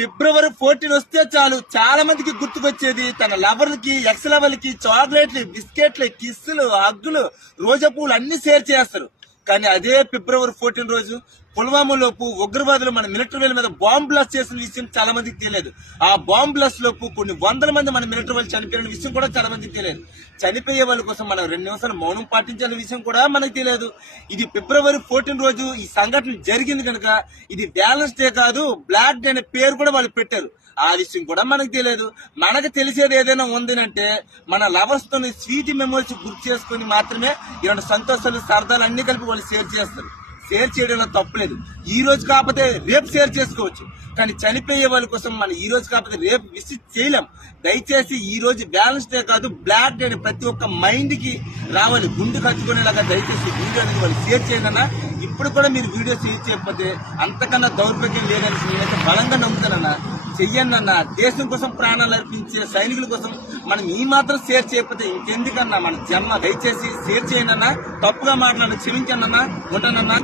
ఫిబ్రవరి 14 వస్తే చాలు చాలా మందికి గుర్తుకొచ్చేది తన లవర్లకి, ఎక్స్ లవర్లకి చాక్లెట్లు, బిస్కెట్లు, కిస్సులు, హగ్గులు, రోజా పూలు అన్ని షేర్ చేస్తారు. కానీ అదే ఫిబ్రవరి 14 రోజు పుల్వామాలోపు ఉగ్రవాదులు మన మిలిటరీ వాళ్ళ మీద బాంబ్ బ్లాస్ట్ చేసిన విషయం చాలా మందికి తెలియదు. ఆ బాంబ్ బ్లాస్ట్ లోపు కొన్ని వందల మంది మన మిలిటరీ వాళ్ళు చనిపోయిన విషయం కూడా చాలా మందికి తెలియదు. చనిపోయే వాళ్ళ కోసం మనం 2 నిమిషాలు మౌనం పాటించాలనే విషయం కూడా మనకు తెలియదు. ఇది ఫిబ్రవరి 14 రోజు ఈ సంఘటన జరిగింది కనుక ఇది బ్యాలెన్స్ డే కాదు, బ్లాక్ డే అనే పేరు కూడా వాళ్ళు పెట్టారు. ఆ విషయం కూడా మనకు తెలియదు. మనకు తెలిసేది ఏదైనా ఉందనంటే మన లవర్స్ తో స్వీట్ మెమోరీస్ గుర్తు చేసుకుని మాత్రమే ఇలాంటి సంతోషాలు, సరదాలు అన్ని కలిపి వాళ్ళు షేర్ చేస్తారు. షేర్ చేయడంలో తప్పులేదు. ఈ రోజు కాకపోతే రేపు షేర్ చేసుకోవచ్చు. కానీ చనిపోయే వాళ్ళ కోసం మనం ఈ రోజు కాకపోతే రేపు విసిట్ చేయలేం. దయచేసి ఈ రోజు బ్యాలెన్స్ డే కాదు, బ్లాక్ డే ప్రతి ఒక్క మైండ్ కి రావాలి, గుండు కట్టుకునేలాగా దయచేసి వీడియో అనేది వాళ్ళు షేర్ చేయనన్నా. ఇప్పుడు కూడా మీరు వీడియో షేర్ చేయకపోతే అంతకన్నా దౌర్భాగ్యం లేదని నేనైతే బలంగా నమ్ముతానన్నా. చెయ్యనన్నా. దేశం కోసం ప్రాణాలు అర్పించే సైనికుల కోసం మనం ఈ మాత్రం షేర్ చేయకపోతే ఇంకెందుకన్నా మన జన్మ. దయచేసి షేర్ చేయనన్నా. తప్పుగా మాట్లాడిన క్షమించనన్నా. ఉంటానన్నా.